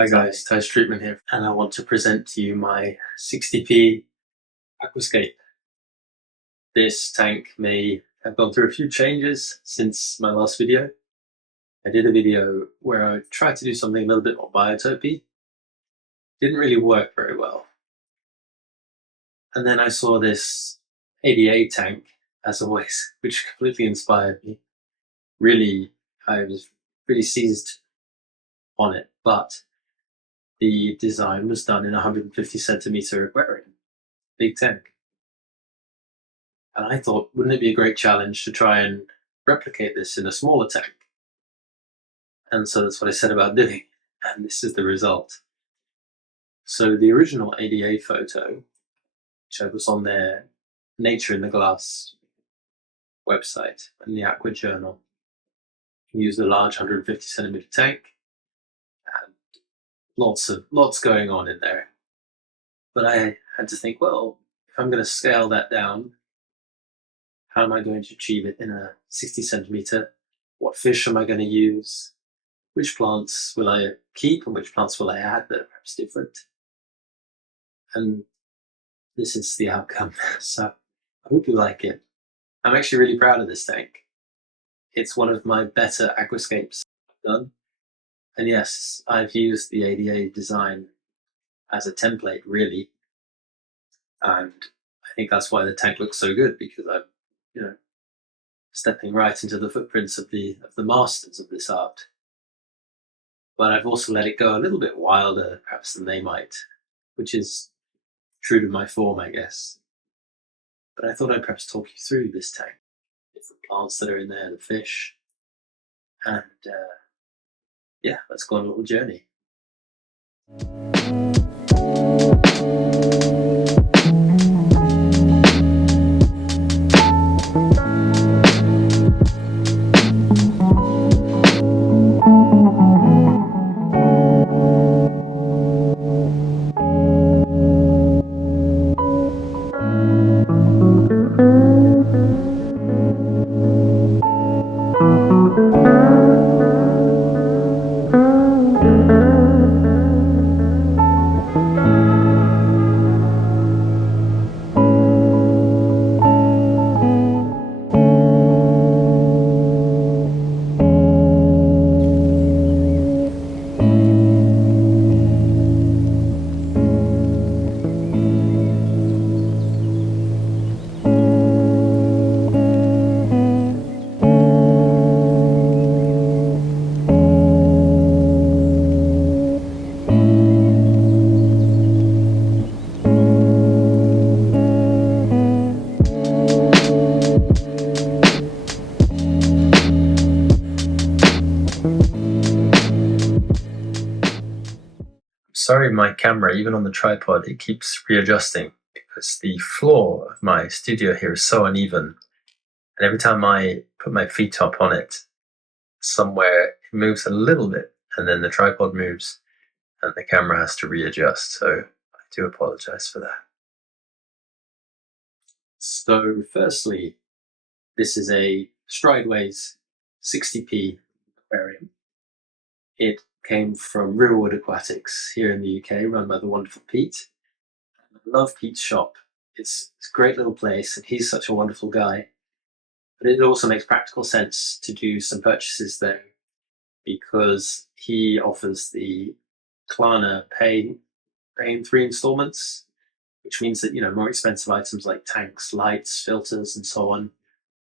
Hi guys, Ty's Treatment here, and I want to present to you my 60p Aquascape. This tank may have gone through a few changes since my last video. I did a video where I tried to do something a little bit more biotopy. Didn't really work very well. And then I saw this ADA tank, as always, which completely inspired me. I was really seized on it, but the design was done in a 150 centimeter aquarium, big tank. And I thought, wouldn't it be a great challenge to try and replicate this in a smaller tank? And so that's what I set about doing, and this is the result. So the original ADA photo, which was on their Nature in the Glass website and the Aqua Journal, used a large 150 centimeter tank, and lots going on in there. But I had to think, well, if I'm going to scale that down, how am I going to achieve it in a 60 centimeter? What fish am I going to use? Which plants will I keep and which plants will I add that are perhaps different? And this is the outcome. So I hope you like it. I'm actually really proud of this tank. It's one of my better aquascapes I've done. And yes, I've used the ADA design as a template, really. And I think that's why the tank looks so good, because I'm, stepping right into the footprints of the masters of this art. But I've also let it go a little bit wilder, perhaps, than they might, which is true to my form, I guess. But I thought I'd perhaps talk you through this tank, different plants that are in there, the fish, and yeah, let's go on a little journey. Sorry, my camera, even on the tripod, it keeps readjusting because the floor of my studio here is so uneven. And every time I put my feet up on it, somewhere it moves a little bit, and then the tripod moves and the camera has to readjust. So I do apologize for that. So firstly, this is a Strideways 60p aquarium. It came from Riverwood Aquatics here in the UK, run by the wonderful Pete. I love Pete's shop. It's a great little place, and he's such a wonderful guy. But it also makes practical sense to do some purchases there, because he offers the Klarna pay in 3 installments, which means that more expensive items like tanks, lights, filters, and so on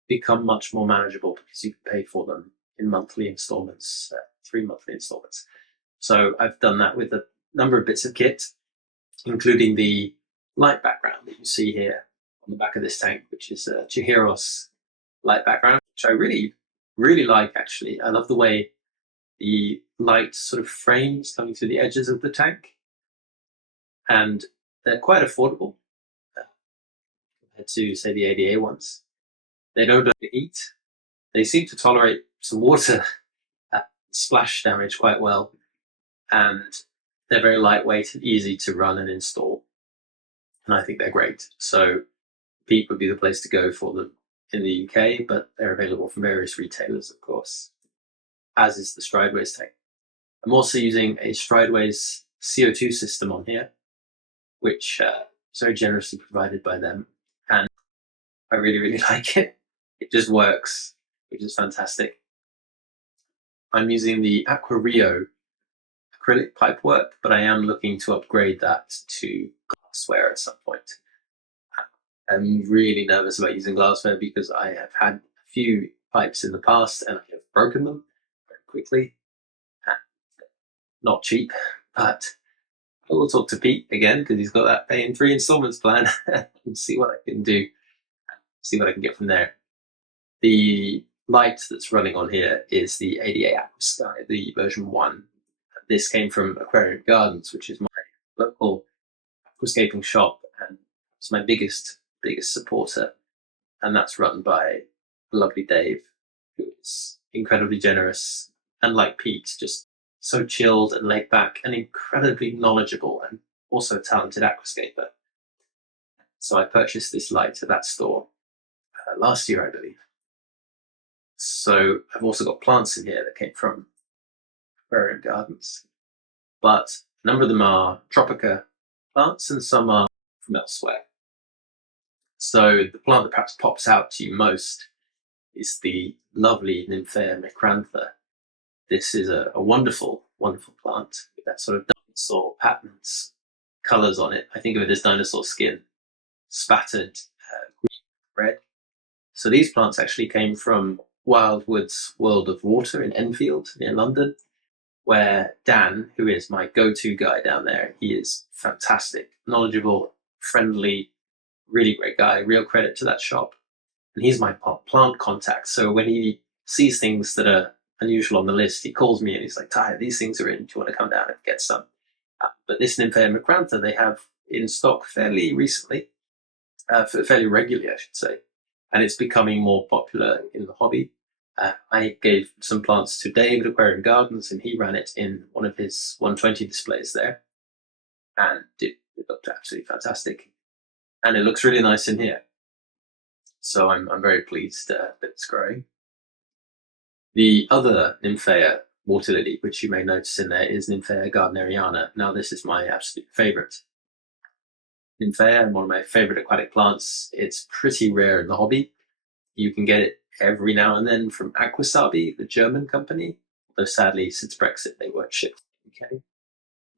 become much more manageable because you can pay for them in monthly installments, 3 monthly installments. So I've done that with a number of bits of kit, including the light background that you see here on the back of this tank, which is a Chihiro's light background, which I really, really like, actually. I love the way the light sort of frames coming through the edges of the tank. And they're quite affordable compared to, say, the ADA ones. They don't overheat. They seem to tolerate some water splash damage quite well, and they're very lightweight and easy to run and install, and I think they're great. So Pete would be the place to go for them in the UK, but they're available from various retailers, of course, as is the Strideways tank. I'm also using a Strideways CO2 system on here, which is very generously provided by them. And I really, really like it. It just works, which is fantastic. I'm using the Aquario acrylic pipework, but I am looking to upgrade that to glassware at some point. I'm really nervous about using glassware because I have had a few pipes in the past and I have broken them very quickly. Not cheap, but I will talk to Pete again because he's got that pay in 3 installments plan and see what I can do, see what I can get from there. The light that's running on here is the ADA Aquascape, the version 1. This came from Aquarium Gardens, which is my local aquascaping shop, and it's my biggest supporter. And that's run by lovely Dave, who is incredibly generous and, like Pete, just so chilled and laid back and incredibly knowledgeable and also a talented aquascaper. So I purchased this light at that store last year, I believe. So I've also got plants in here that came from Aquarium Gardens, but a number of them are Tropica plants and some are from elsewhere. So the plant that perhaps pops out to you most is the lovely Nymphea micrantha. This is a wonderful, wonderful plant with that sort of dinosaur patterns, colours on it. I think of it as dinosaur skin, spattered green red. So these plants actually came from Wildwood's World of Water in Enfield near London, where Dan, who is my go-to guy down there, he is fantastic, knowledgeable, friendly, really great guy. Real credit to that shop. And he's my plant contact. So when he sees things that are unusual on the list, he calls me and he's like, Ty, these things are in. Do you want to come down and get some? But this Nymphea micrantha they have in stock fairly recently, fairly regularly, I should say. And it's becoming more popular in the hobby. I gave some plants to Dave at Aquarium Gardens and he ran it in one of his 120 displays there. And it looked absolutely fantastic. And it looks really nice in here. So I'm very pleased that it's growing. The other Nymphea water lily, which you may notice in there, is Nymphea gardneriana. Now this is my absolute favourite. Nymphea, one of my favourite aquatic plants. It's pretty rare in the hobby. You can get it every now and then from Aquascape, the German company, although sadly since Brexit they weren't shipped to the UK.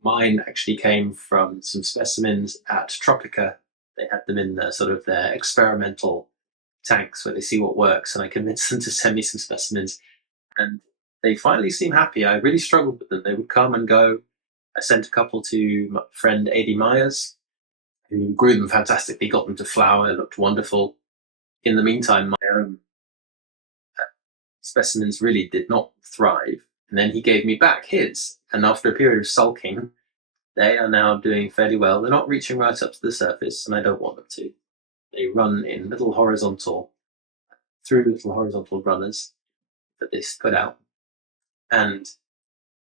Mine actually came from some specimens at Tropica. They had them in sort of their experimental tanks where they see what works, and I convinced them to send me some specimens, and they finally seem happy. I really struggled with them. They would come and go. I sent a couple to my friend Adi Myers, who grew them fantastically, got them to flower, looked wonderful. In the meantime, my own specimens really did not thrive, and then he gave me back his, and after a period of sulking, they are now doing fairly well. They're not reaching right up to the surface, and I don't want them to. They run in little horizontal runners that they put out. And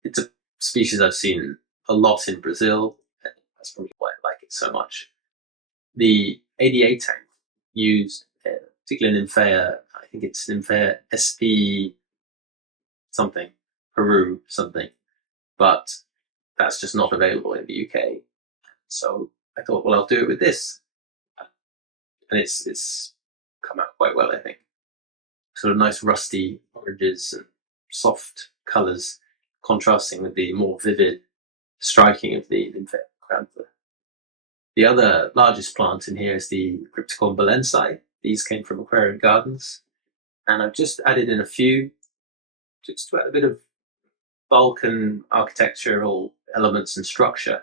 it's a species I've seen a lot in Brazil. And that's probably why I like it so much. The ADA tank used a particular Nymphea, I think it's Nymphea SP something, Peru something, but that's just not available in the UK. So I thought, well, I'll do it with this. And it's come out quite well, I think. Sort of nice rusty oranges and soft colours contrasting with the more vivid striking of the Nymphea micrantha. The other largest plant in here is the Cryptocorm balensae. These came from Aquarium Gardens. And I've just added in a few, just to add a bit of bulk and architectural elements and structure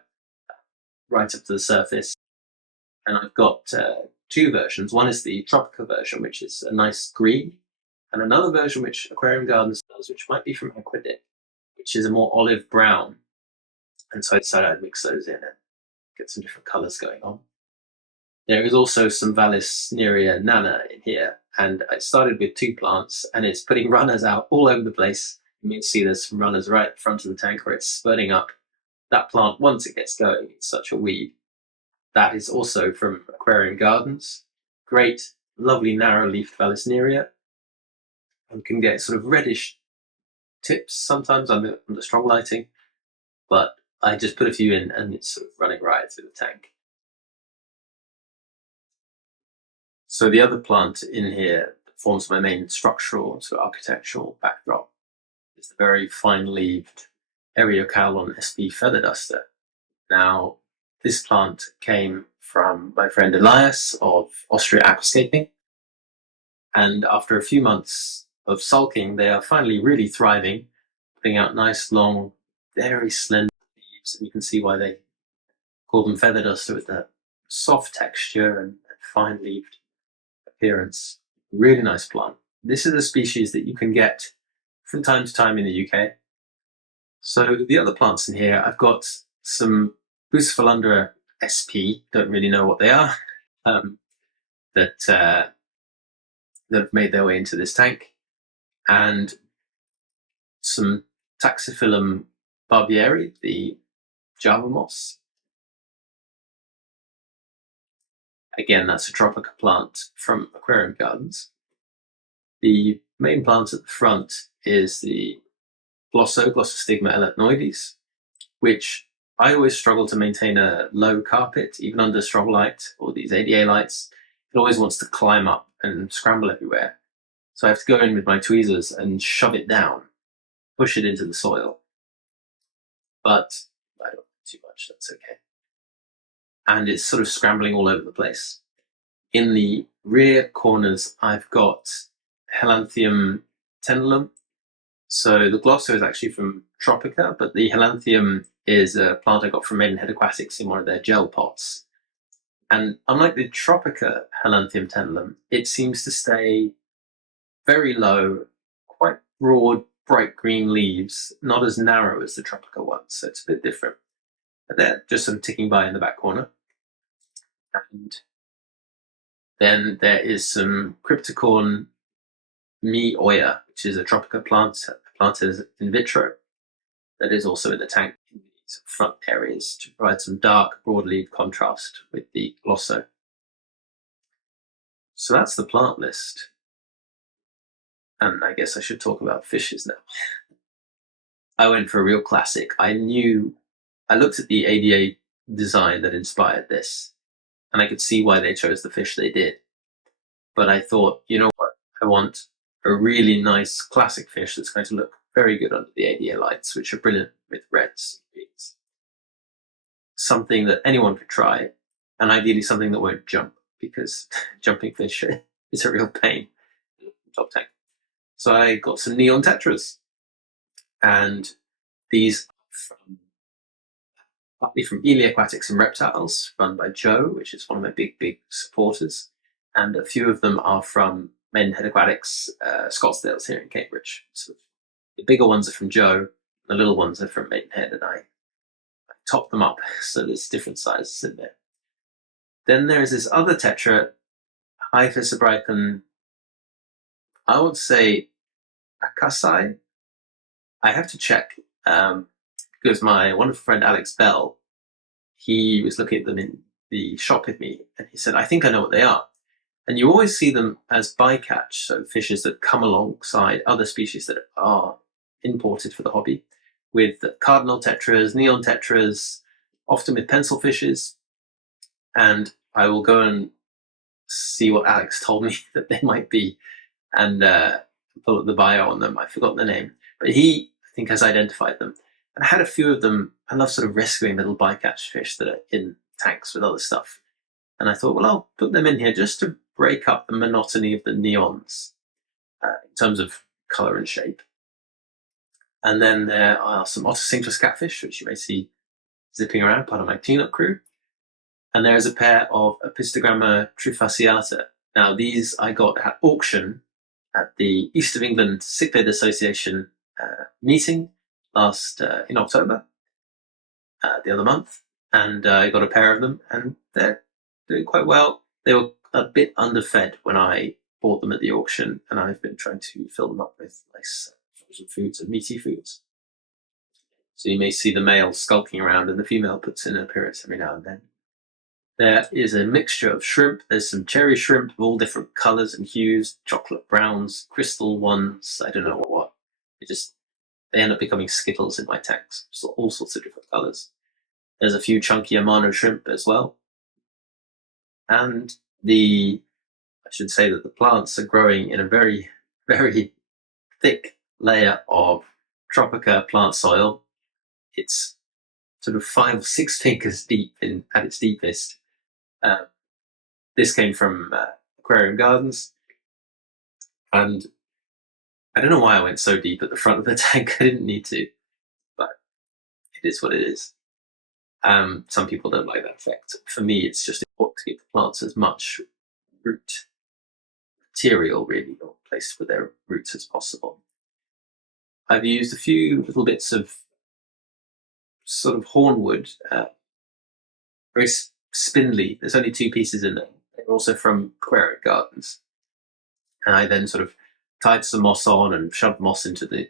right up to the surface. And I've got two versions. One is the Tropica version, which is a nice green, and another version which Aquarium Gardens does, which might be from Aquadip, which is a more olive brown. And so I decided I'd mix those in and get some different colours going on. There is also some Vallisneria nana in here, and I started with 2 plants, and it's putting runners out all over the place. You can see there's some runners right in front of the tank where it's spurting up. That plant, once it gets going, it's such a weed. That is also from Aquarium Gardens. Great, lovely narrow-leafed Vallisneria. And can get sort of reddish tips sometimes under strong lighting. but I just put a few in and it's sort of running riot through the tank. So the other plant in here that forms my main structural, sort of architectural backdrop is the very fine-leaved Eriocalon SP feather duster. Now, this plant came from my friend Elias of Austria Aquascaping, and after a few months of sulking, they are finally really thriving, putting out nice, long, very slender leaves, and you can see why they call them feather duster, with that soft texture and fine-leaved appearance. Really nice plant. This is a species that you can get from time to time in the UK. So the other plants in here, I've got some Bucephalandra SP, don't really know what they are, that have made their way into this tank, and some Taxiphyllum barbieri, the Java moss. Again, that's a tropica plant from aquarium gardens. The main plant at the front is the Glossostigma eletnoides, which I always struggle to maintain a low carpet, even under strong light or these ADA lights. It always wants to climb up and scramble everywhere. So I have to go in with my tweezers and shove it down, push it into the soil. But I don't do too much, that's okay. And it's sort of scrambling all over the place. In the rear corners, I've got Helanthium tenulum. So the Glosso is actually from Tropica, but the Helanthium is a plant I got from Maidenhead Aquatics in one of their gel pots. And unlike the Tropica Helanthium tenulum, it seems to stay very low, quite broad, bright green leaves, not as narrow as the Tropica ones, so it's a bit different. But they're just sort of ticking by in the back corner. And then there is some Cryptocorn Mi Oya, which is a Tropica plant, planted in vitro, that is also in the tank in these front areas to provide some dark, broadleaf contrast with the Glosso. So that's the plant list. And I guess I should talk about fishes now. I went for a real classic. I looked at the ADA design that inspired this, and I could see why they chose the fish they did. But I thought, you know what? I want a really nice classic fish that's going to look very good under the ADA lights, which are brilliant with reds and greens. Something that anyone could try, and ideally something that won't jump, because jumping fish is a real pain in the top tank. So I got some neon tetras, and these are partly from Ely Aquatics and Reptiles, run by Joe, which is one of my big supporters, and a few of them are from Maidenhead Aquatics, Scottsdale's here in Cambridge. So the bigger ones are from Joe, the little ones are from Maidenhead, and I top them up so there's different sizes in there. Then there's this other tetra, Hyphosabricon, I would say Akasai. I have to check, because my wonderful friend Alex Bell, he was looking at them in the shop with me, and he said, I think I know what they are. And you always see them as bycatch, so fishes that come alongside other species that are imported for the hobby, with cardinal tetras, neon tetras, often with pencil fishes. And I will go and see what Alex told me that they might be, and pull up the bio on them. I've forgotten the name, but he, I think, has identified them. And I had a few of them. I love sort of rescuing little bycatch fish that are in tanks with other stuff. And I thought, well, I'll put them in here just to break up the monotony of the neons in terms of color and shape. And then there are some Ottocinctus catfish, which you may see zipping around, part of my cleanup crew. And there's a pair of Apistogramma trifasciata. Now, these I got at auction at the East of England Cichlid Association meeting in October, the other month. And I got a pair of them, and they're doing quite well. They were a bit underfed when I bought them at the auction, and I've been trying to fill them up with nice frozen foods and meaty foods. So you may see the male skulking around, and the female puts in an appearance every now and then. There is a mixture of shrimp. There's some cherry shrimp of all different colours and hues, chocolate browns, crystal ones, I don't know what. they end up becoming skittles in my tanks, so all sorts of different colours. There's a few chunky Amano shrimp as well. And I should say that the plants are growing in a very, very thick layer of Tropica plant soil. It's sort of 5 or 6 fingers deep at its deepest. This came from Aquarium Gardens, and I don't know why I went so deep at the front of the tank. I didn't need to, but it is what it is. Some people don't like that effect. For me, it's just important to give the plants as much root material, really, or place for their roots as possible. I've used a few little bits of sort of hornwood, very spindly. There's only 2 pieces in there. They're also from Aquarium Gardens. And I then sort of tied some moss on and shoved moss into the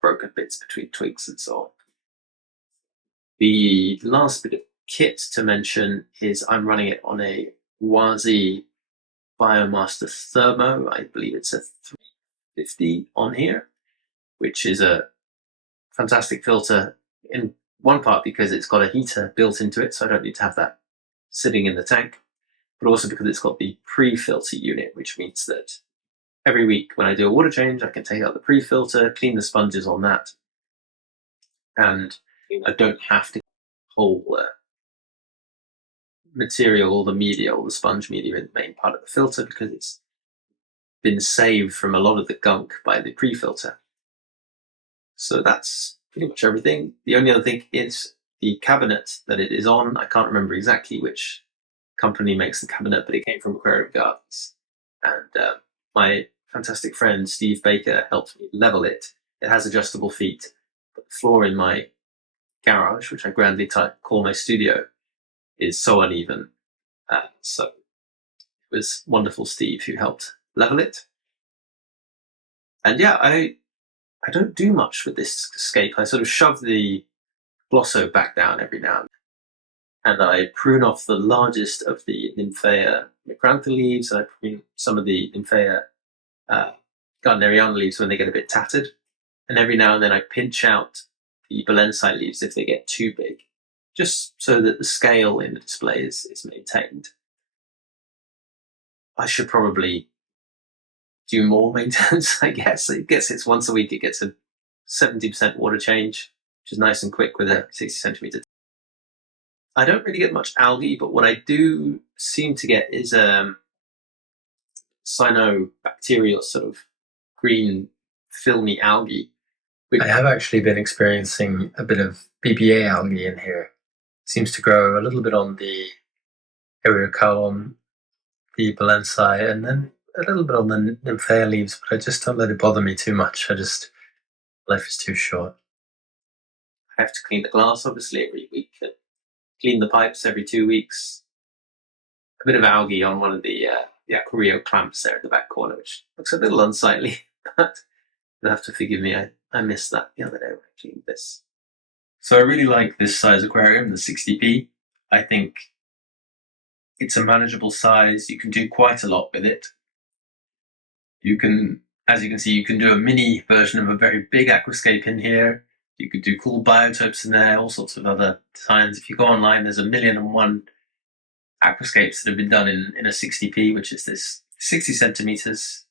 broken bits between twigs and so on. The last bit of kit to mention is I'm running it on a Wazi Biomaster Thermo. I believe it's a 350 on here, which is a fantastic filter, in one part because it's got a heater built into it, so I don't need to have that sitting in the tank, but also because it's got the pre-filter unit, which means that every week when I do a water change, I can take out the pre-filter, clean the sponges on that, and I don't have to whole material, all the media, all the sponge media in the main part of the filter, because it's been saved from a lot of the gunk by the pre-filter. So that's pretty much everything. The only other thing is the cabinet that it is on. I can't remember exactly which company makes the cabinet, but it came from Aquarium Gardens. And my fantastic friend Steve Baker helped me level it. It has adjustable feet, but the floor in my garage, which I grandly call my studio, is so uneven. So it was wonderful Steve who helped level it. And yeah, I don't do much with this scape. I sort of shove the Glosso back down every now and I prune off the largest of the Nymphea micrantha leaves, and I prune some of the Nymphea Gardneriana leaves when they get a bit tattered. And every now and then I pinch out the Balenci leaves if they get too big, just so that the scale in the display is maintained. I should probably do more maintenance, I guess. I guess it's once a week. It gets a 70% water change, which is nice and quick with a 60 centimeter. I don't really get much algae, but what I do seem to get is cyanobacterial sort of green filmy algae. I have actually been experiencing a bit of BBA algae in here. It seems to grow a little bit on the Eriocolon, the Balenci, and then a little bit on the Nymphea leaves, but I just don't let it bother me too much. Life is too short. I have to clean the glass, obviously, every week, and clean the pipes every 2 weeks. A bit of algae on one of the Aquario clamps there in the back corner, which looks a little unsightly, but you'll have to forgive me. I missed that the other day when I cleaned this. So I really like this size aquarium, the 60p. I think it's a manageable size. You can do quite a lot with it. You can, as you can see, you can do a mini version of a very big aquascape in here. You could do cool biotopes in there, all sorts of other designs. If you go online, there's 1,000,001 aquascapes that have been done in a 60p, which is this 60 centimeters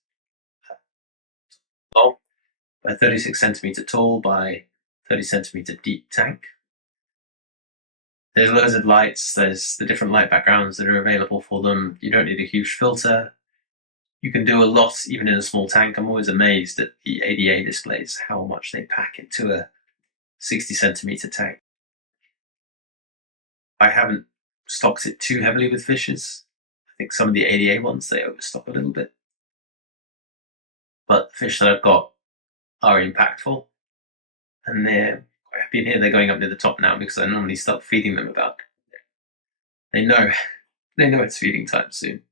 long by 36 centimeter tall by 30 centimeter deep tank. There's loads of lights. There's the different light backgrounds that are available for them. You don't need a huge filter. You can do a lot even in a small tank. I'm always amazed at the ADA displays, how much they pack into a 60 centimeter tank. I haven't stocked it too heavily with fishes. I think some of the ADA ones, they overstock a little bit. But the fish that I've got are impactful, and they're quite happy in here. They're going up near the top now because I normally start feeding them about. They know it's feeding time soon.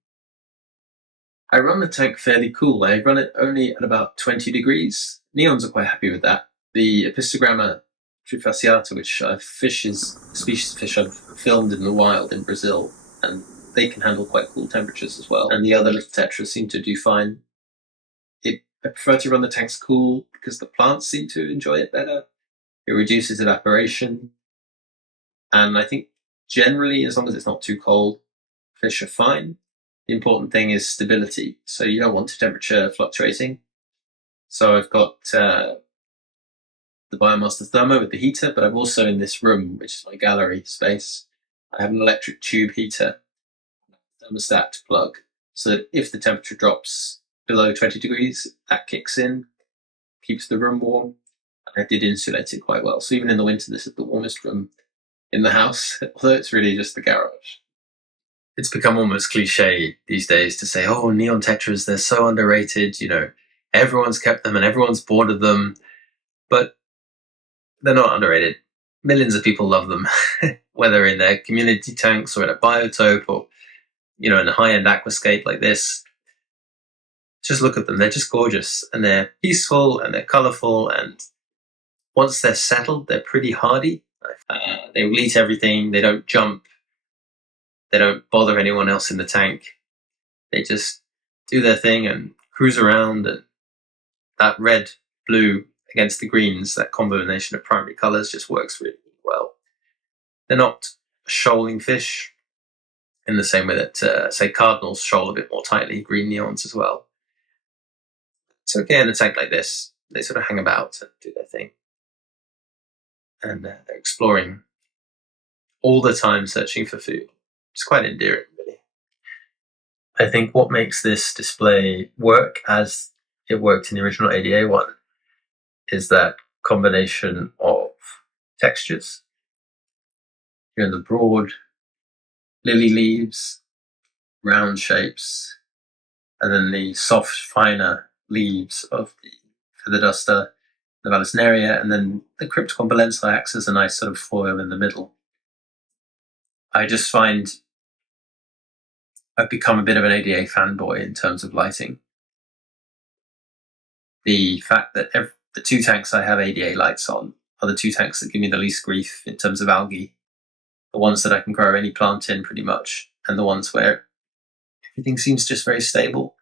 I run the tank fairly cool. I run it only at about 20 degrees. Neons are quite happy with that. The Epistogramma trifasciata, which is a species of fish I've filmed in the wild in Brazil, and they can handle quite cool temperatures as well. And the other little tetras seem to do fine. It I prefer to run the tanks cool because the plants seem to enjoy it better. It reduces evaporation. And I think generally, as long as it's not too cold, fish are fine. The important thing is stability. So you don't want the temperature fluctuating. So I've got the Biomaster thermo with the heater, but I've also in this room, which is my gallery space, I have an electric tube heater, thermostat plug, so that if the temperature drops below 20 degrees, that kicks in, keeps the room warm, and I did insulate it quite well. So even in the winter, this is the warmest room in the house, although it's really just the garage. It's become almost cliche these days to say, oh, neon tetras, they're so underrated, everyone's kept them and everyone's boarded them, but they're not underrated. Millions of people love them, whether in their community tanks or in a biotope or, in a high-end aquascape like this. Just look at them. They're just gorgeous and they're peaceful and they're colorful. And once they're settled, they're pretty hardy. They will eat everything. They don't jump. They don't bother anyone else in the tank. They just do their thing and cruise around. And that red, blue against the greens, that combination of primary colors just works really well. They're not shoaling fish in the same way that, say, cardinals shoal a bit more tightly, green neons as well. It's okay in a tank like this. They sort of hang about and do their thing. And they're exploring all the time, searching for food. It's quite endearing, really. I think what makes this display work as it worked in the original ADA one is that combination of textures. Here in the broad lily leaves, round shapes, and then the soft, finer leaves of the feather duster, the Vallisneria, and then the Crypticon balenci acts as a nice sort of foil in the middle. I just find I've become a bit of an ADA fanboy in terms of lighting. The fact that the two tanks I have ADA lights on are the two tanks that give me the least grief in terms of algae. The ones that I can grow any plant in pretty much, and the ones where everything seems just very stable.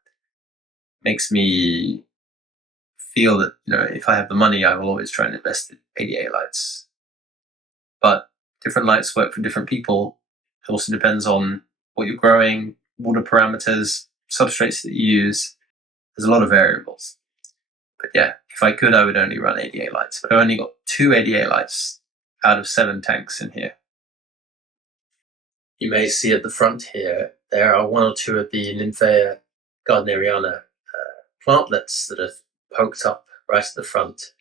Makes me feel that, if I have the money, I will always try and invest in ADA lights. But different lights work for different people. It also depends on what you're growing, water parameters, substrates that you use. There's a lot of variables. But yeah, if I could, I would only run ADA lights. But I've only got 2 ADA lights out of 7 tanks in here. You may see at the front here, there are 1 or 2 of the Nymphea gardneriana plantlets that have poked up right at the front,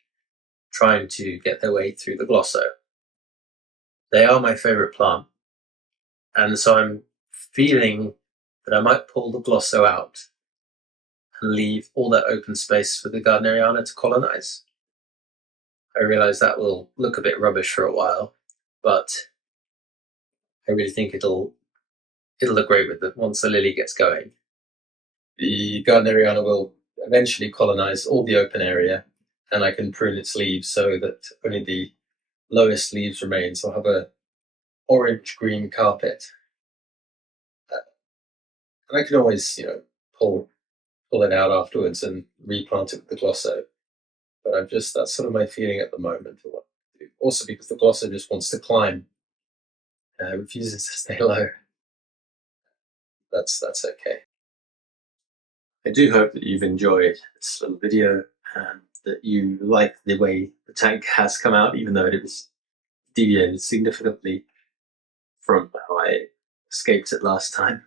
trying to get their way through the glosso. They are my favorite plant, and so I'm feeling that I might pull the glosso out and leave all that open space for the gardneriana to colonize. I realize that will look a bit rubbish for a while, but I really think it'll look great with it once the lily gets going. The gardneriana will eventually colonize all the open area, and I can prune its leaves so that only the lowest leaves remain. So I'll have a orange-green carpet. And I can always, pull it out afterwards and replant it with the glosso. But that's sort of my feeling at the moment. Also because the glosso just wants to climb, refuses to stay low. That's okay. I do hope that you've enjoyed this little video and that you like the way the tank has come out, even though it was deviated significantly from how I escaped it last time.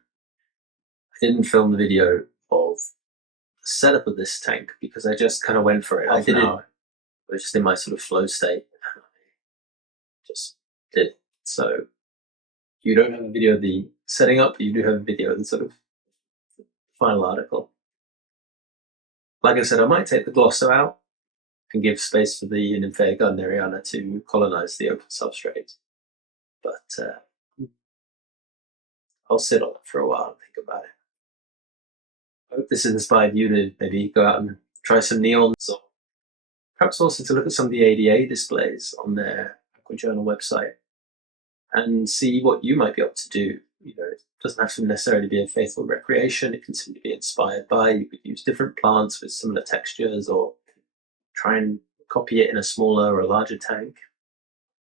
I didn't film the video of the setup of this tank because I just kind of went for it. I did it. I was just in my sort of flow state. And I just did it. So you don't have a video of the setting up, you do have a video of the sort of final article. Like I said, I might take the glosso out and give space for the Nymphea gardneriana to colonize the open substrate. But I'll sit on it for a while and think about it. I hope this inspired you to maybe go out and try some neons, or perhaps also to look at some of the ADA displays on their AquaJournal website and see what you might be able to do. doesn't have to necessarily be a faithful recreation. It can simply be inspired by. You could use different plants with similar textures, or try and copy it in a smaller or larger tank.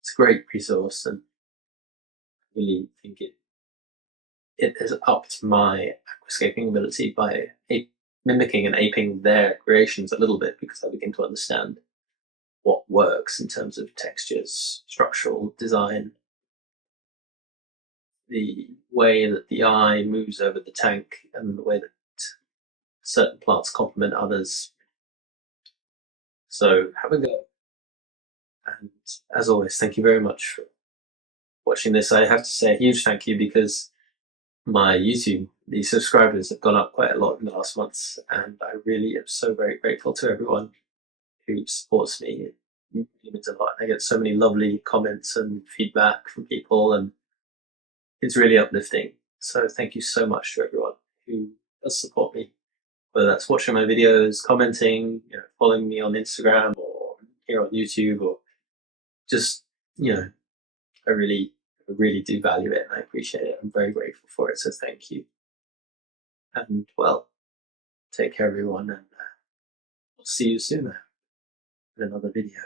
It's a great resource, and I really think it has upped my aquascaping ability by mimicking and aping their creations a little bit, because I begin to understand what works in terms of textures, structural design, the way that the eye moves over the tank, and the way that certain plants complement others. So have a go. And as always, thank you very much for watching this. I have to say a huge thank you, because my YouTube, the subscribers have gone up quite a lot in the last months, and I really am so very grateful to everyone who supports me. It means a lot. I get so many lovely comments and feedback from people, and it's really uplifting. So thank you so much to everyone who does support me, whether that's watching my videos, commenting, following me on Instagram or here on YouTube, or just, I really do value it, and I appreciate it. I'm very grateful for it. So thank you. And well, take care, everyone, and we'll see you soon in another video.